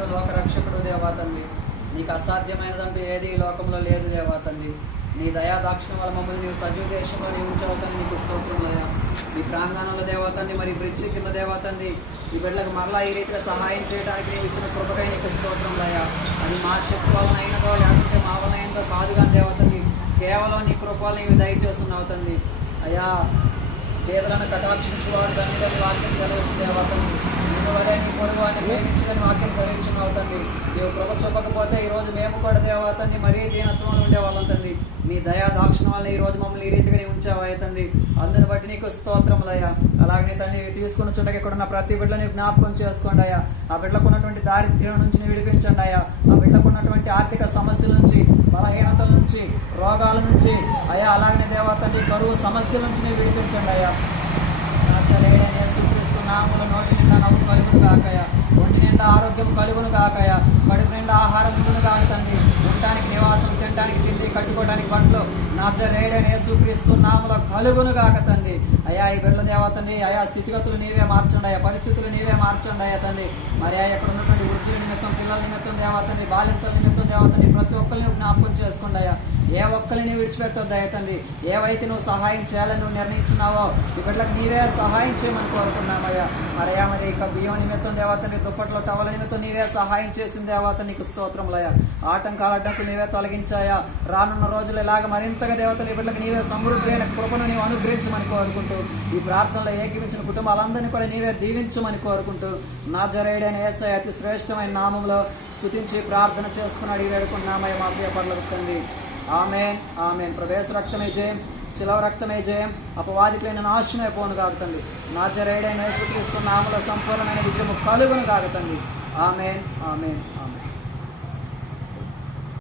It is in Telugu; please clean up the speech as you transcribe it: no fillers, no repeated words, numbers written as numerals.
నాథుడు లోకరక్షకుడు దేవా తండ్రి. నీకు అసాధ్యమైనదంటూ ఏది ఈ లోకంలో లేదు దేవా తండ్రి. నీ దయా దాక్షిణ వల్ల మమ్మల్ని నీవు సజీవ దేశంలో నీవు ఉంచవుతాను. నీకు స్తోత్రములయ్యా. నీ ప్రాంగణంలో దేవతండి మరి బ్రిడ్జి కింద దేవతండి ఈ బిడ్డలకు మరలా ఈ రీతిగా సహాయం చేయడానికి నీవు ఇచ్చిన కృపకై నీకు స్తోత్రములయ్యా. అది మా శక్తి వలన అయినదో లేకపోతే మా వలన అయినదో కాదు కానీ దేవతండి, కేవలం నీ కృపలు నీవు దయచేస్తున్నావు తండ్రి. అయ్యా పేదలను కటాక్షించువాడు తండ్రి వాక్యం సెలవుస్తుంది దేవతండి. నిన్ను వదే నీ పొరుగు అని ప్రేమించుకొని వాక్యం సెలవించున్నావు తండ్రి. నీవు కృప చూపకపోతే ఈరోజు మేము కూడా దేవతండి మరీ దీనత్వంలో ఉండేవాళ్ళం తండ్రి. నీ దయా దాక్షిణ వల్ల ఈ రోజు మమ్మల్ని ఈ రీతిగా నీవు ఉంచావా తండ్రి. అందుని బట్టి నీకు స్తోత్రములయ్యా. అలాగనే తండ్రి తీసుకుని చుట్టకి ఇక్కడ ఉన్న ప్రతి బిడ్డని జ్ఞాపకం చేసుకోండి అయ్యా. ఆ బిడ్డలకు ఉన్నటువంటి దారిద్ర్యం నుంచి విడిపించండి అయ్యా. ఆ బిడ్డలకు ఉన్నటువంటి ఆర్థిక సమస్యల నుంచి, బలహీనతల నుంచి, రోగాల నుంచి అయ్యా, అలాగనే దేవతండి కరువు సమస్యల నుంచి నీవు విడిపించండి అయ్యా. నామములో నోటి నిండా నవ్వు కలుగును కాకయా, ఒంటి నిండా ఆరోగ్యం కలుగును కాకయా, కడుపు నిండా ఆహారం ఉండును కాక తండ్రి. ఉండటానికి నివాసం, తినడానికి తిండి, కట్టుకోవడానికి బండ్లు నజరేయుడైన యేసుక్రీస్తు నామములో కలుగును కాక తండ్రి. అయ్యా ఈ బిడ్డల దేవతండి అయా స్థితిగతులు నీవే మార్చండి అయ్యా, పరిస్థితులు నీవే మార్చండి అయ్యా తండ్రి. మరి ఎక్కడ ఉన్నటువంటి వృద్ధుల నిమిత్తం, పిల్లల నిమిత్తం దేవతండి, బాలింతల నిమిత్తం దేవతండి ప్రతి ఒక్కరిని జ్ఞాపకం చేసుకోండి అయ్యా. ఏ ఒక్కరిని విడిచిపెట్టొద్దు అయ్యా తండ్రి. ఏవైతే నువ్వు సహాయం చేయాలని నువ్వు నిర్ణయించినావో ఈ బిడ్డలకు నీవే సహాయం చేయమని కోరుకున్నామయ్యా. మరయ్యా మరి ఇక బియ్యం నిమిత్తం దేవతండి, దుప్పట్లో టవల నిమిత్తం నీవే సహాయం చేసిన దేవత నీకు స్తోత్రములయ్యా. ఆటంకాల అడ్డంకులు నీవే తొలగించాయా. రానున్న రోజులు ఇలాగ మరింతగా దేవతలు ఈ బిడ్డలకు నీవే సమృద్ధి అయిన కృపను నీవు అనుగ్రహించమని కోరుకుంటూ ఈ ప్రార్థనలో ఏకీవించిన కుటుంబాలందరినీ కూడా నీవే దీవించమని కోరుకుంటూ నజరేయుడైన యేసయ్య అతి శ్రేష్టమైన నామంలో స్తుతించి ప్రార్థన చేసుకున్నాడు ఈ వేడుకున్నామయ్య మా ప్రియ పర్లకు తండ్రి. Amen amen. ప్రవేశ రక్తమే జయం, శిలవ రక్తమే జయం, అపవాదికులైన నాశనం అయిపోను కాగుతండి. నజరేయుడైన యేసుక్రీస్తు నామములో సంపూర్ణమైన విజయము కలుగును కాగుతండి. Amen amen amen.